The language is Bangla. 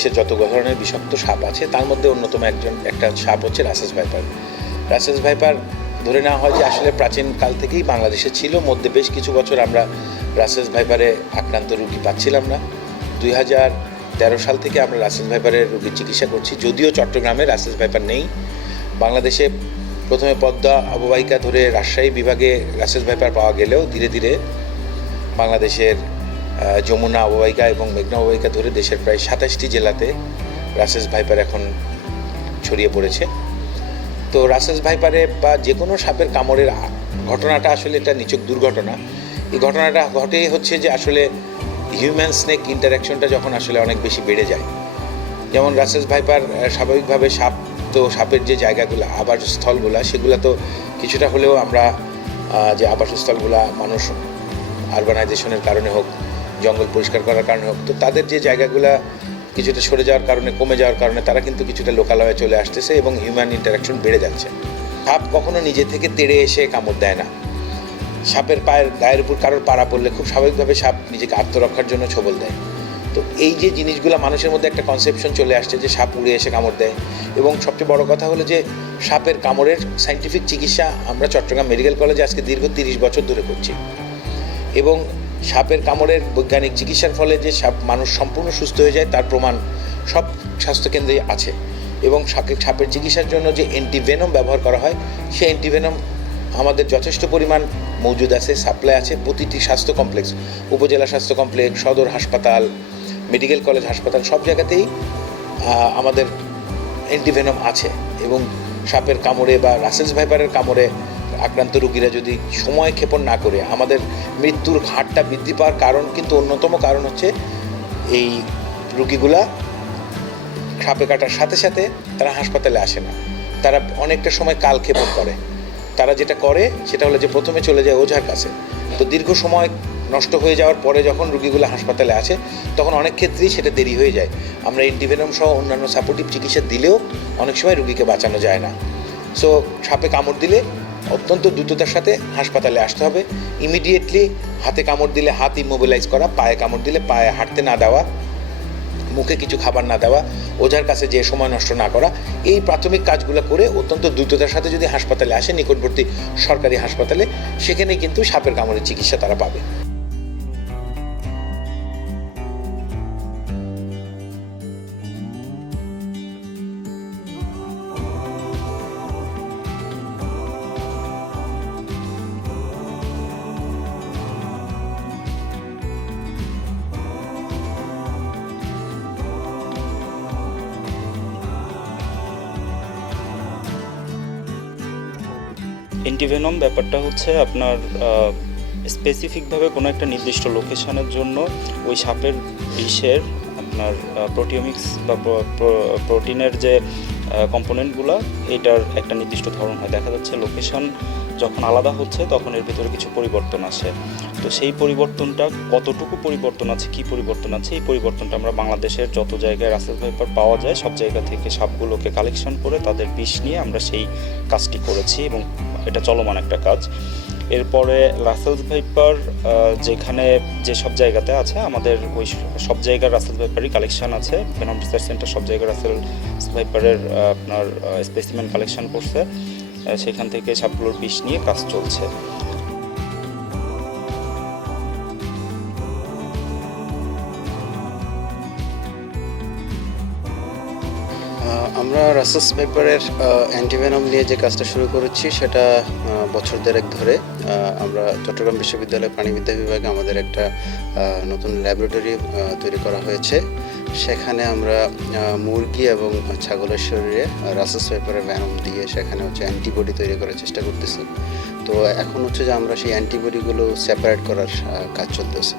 বাংলাদেশের যত ধরনের বিষাক্ত সাপ আছে তার মধ্যে অন্যতম একটা সাপ হচ্ছে রাসেস ভাইপার। রাসেস ভাইপার ধরে নেওয়া হয় যে আসলে প্রাচীনকাল থেকেই বাংলাদেশে ছিল, মধ্যে বেশ কিছু বছর আমরা রাসেস ভাইপারে আক্রান্ত রোগী পাচ্ছিলাম না। 2013 সাল থেকে আমরা রাসেস ভাইপারের রোগীর চিকিৎসা করছি, যদিও চট্টগ্রামে রাসেস ভাইপার নেই। বাংলাদেশে প্রথমে পদ্মা অববাহিকা ধরে রাজশাহী বিভাগে রাসেস ভাইপার পাওয়া গেলেও ধীরে ধীরে বাংলাদেশের যমুনা অববাহিকা এবং মেঘনা অববাহিকা ধরে দেশের প্রায় 27টি জেলাতে রাসেস ভাইপার এখন ছড়িয়ে পড়েছে। তো রাসেস ভাইপারে বা যে কোনো সাপের কামড়ের ঘটনাটা আসলে এটা নিছক দুর্ঘটনা। এই ঘটনাটা ঘটে হচ্ছে যে আসলে হিউম্যান স্নেক ইন্টারাকশনটা যখন আসলে অনেক বেশি বেড়ে যায়। যেমন রাসেস ভাইপার স্বাভাবিকভাবে সাপের যে জায়গাগুলো আবাসস্থলগুলো সেগুলো তো কিছুটা হলেও আমরা যে আবাসস্থলগুলো মানুষ আরবানাইজেশনের কারণে হোক, জঙ্গল পরিষ্কার করার কারণে হোক, তো তাদের যে জায়গাগুলো কিছুটা সরে যাওয়ার কারণে, কমে যাওয়ার কারণে তারা কিন্তু কিছুটা লোকালয়ে চলে আসতেছে এবং হিউম্যান ইন্টারাকশন বেড়ে যাচ্ছে। সাপ কখনো নিজে থেকে তেড়ে এসে কামড় দেয় না। সাপের গায়ের উপর কারোর পাড়া পড়লে খুব স্বাভাবিকভাবে সাপ নিজেকে আত্মরক্ষার জন্য ছোবল দেয়। তো এই যে জিনিসগুলো মানুষের মধ্যে একটা কনসেপশন চলে আসছে যে সাপ উড়ে এসে কামড় দেয়, এবং সবচেয়ে বড় কথা হলো যে সাপের কামড়ের সায়েন্টিফিক চিকিৎসা আমরা চট্টগ্রাম মেডিকেল কলেজে আজকে দীর্ঘ 30 বছর ধরে করছি, এবং সাপের কামড়ের বৈজ্ঞানিক চিকিৎসার ফলে যে মানুষ সম্পূর্ণ সুস্থ হয়ে যায় তার প্রমাণ সব স্বাস্থ্যকেন্দ্রে আছে। এবং সাপের চিকিৎসার জন্য যে অ্যান্টিভেনম ব্যবহার করা হয় সেই অ্যান্টিভেনম আমাদের যথেষ্ট পরিমাণ মজুদ আছে, সাপ্লাই আছে প্রতিটি স্বাস্থ্য কমপ্লেক্স, উপজেলা স্বাস্থ্য কমপ্লেক্স, সদর হাসপাতাল, মেডিকেল কলেজ হাসপাতাল, সব জায়গাতেই আমাদের অ্যান্টিভেনম আছে। এবং সাপের কামড়ে বা রাসেস ভাইপারের কামড়ে আক্রান্ত রোগীরা যদি সময় ক্ষেপণ না করে, আমাদের মৃত্যুর হারটা বৃদ্ধি পাওয়ার কারণ কিন্তু অন্যতম কারণ হচ্ছে এই রোগীগুলা সাপে কাটার সাথে সাথে তারা হাসপাতালে আসে না, তারা অনেকটা সময় কালক্ষেপণ করে। তারা যেটা করে সেটা হলো যে প্রথমে চলে যায় ওঝার কাছে। তো দীর্ঘ সময় নষ্ট হয়ে যাওয়ার পরে যখন রোগীগুলো হাসপাতালে আসে তখন অনেক ক্ষেত্রেই সেটা দেরি হয়ে যায়। আমরা অ্যান্টিভেনম সহ অন্যান্য সাপোর্টিভ চিকিৎসা দিলেও অনেক সময় রোগীকে বাঁচানো যায় না। সো সাপে কামড় দিলে অত্যন্ত দ্রুততার সাথে হাসপাতালে আসতে হবে। ইমিডিয়েটলি হাতে কামড় দিলে হাত ইমোবিলাইজ করা, পায়ে কামড় দিলে পায়ে হাঁটতে না দেওয়া, মুখে কিছু খাবার না দেওয়া, ওঝার কাছে যে সময় নষ্ট না করা, এই প্রাথমিক কাজগুলো করে অত্যন্ত দ্রুততার সাথে যদি হাসপাতালে আসে, নিকটবর্তী সরকারি হাসপাতালে, সেখানেই কিন্তু সাপের কামড়ের চিকিৎসা তারা পাবে। অ্যান্টিভেনম ব্যাপারটা হচ্ছে আপনার স্পেসিফিকভাবে কোনো একটা নির্দিষ্ট লোকেশনের জন্য ওই সাপের বিষের আপনার প্রোটিওমিক্স বা প্রোটিনের যে কম্পোনেন্টগুলো, এটার একটা নির্দিষ্ট ধরন হয়। দেখা যাচ্ছে লোকেশন যখন আলাদা হচ্ছে তখন এর ভিতরে কিছু পরিবর্তন আসে। তো সেই পরিবর্তনটা কতটুকু পরিবর্তন আছে, কী পরিবর্তন আছে, এই পরিবর্তনটা আমরা বাংলাদেশের যত জায়গায় রাসেস ভাইপার পাওয়া যায় সব জায়গা থেকে সাপগুলোকে কালেকশন করে তাদের বিষ নিয়ে আমরা সেই কাজটি করেছি, এবং এটা চলমান একটা কাজ। এরপরে রাসেস ভাইপার যেখানে যেসব জায়গাতে আছে আমাদের ওই সব জায়গার রাসেস ভাইপারই কালেকশন আছে। ভেনম রিসার্চ সেন্টার সব জায়গায় রাসেস ভাইপারের আপনার স্পেসিমেন কালেকশন করছে, সেখান থেকে সাপগুলোর বিষ নিয়ে কাজ চলছে। আমরা রাসেস ভাইপারের অ্যান্টিভেনম নিয়ে যে কাজটা শুরু করেছি সেটা বছর দেড়েক ধরে। আমরা চট্টগ্রাম বিশ্ববিদ্যালয় প্রাণীবিদ্যা বিভাগে আমাদের একটা নতুন ল্যাবরেটরি তৈরি করা হয়েছে। সেখানে আমরা মুরগি এবং ছাগলের শরীরে রাসেস ভাইপারের ভ্যানম দিয়ে সেখানে অ্যান্টিবডি তৈরি করার চেষ্টা করতেছি। তো এখন যে আমরা সেই অ্যান্টিবডিগুলো সেপারেট করার কাজ চলতেছে।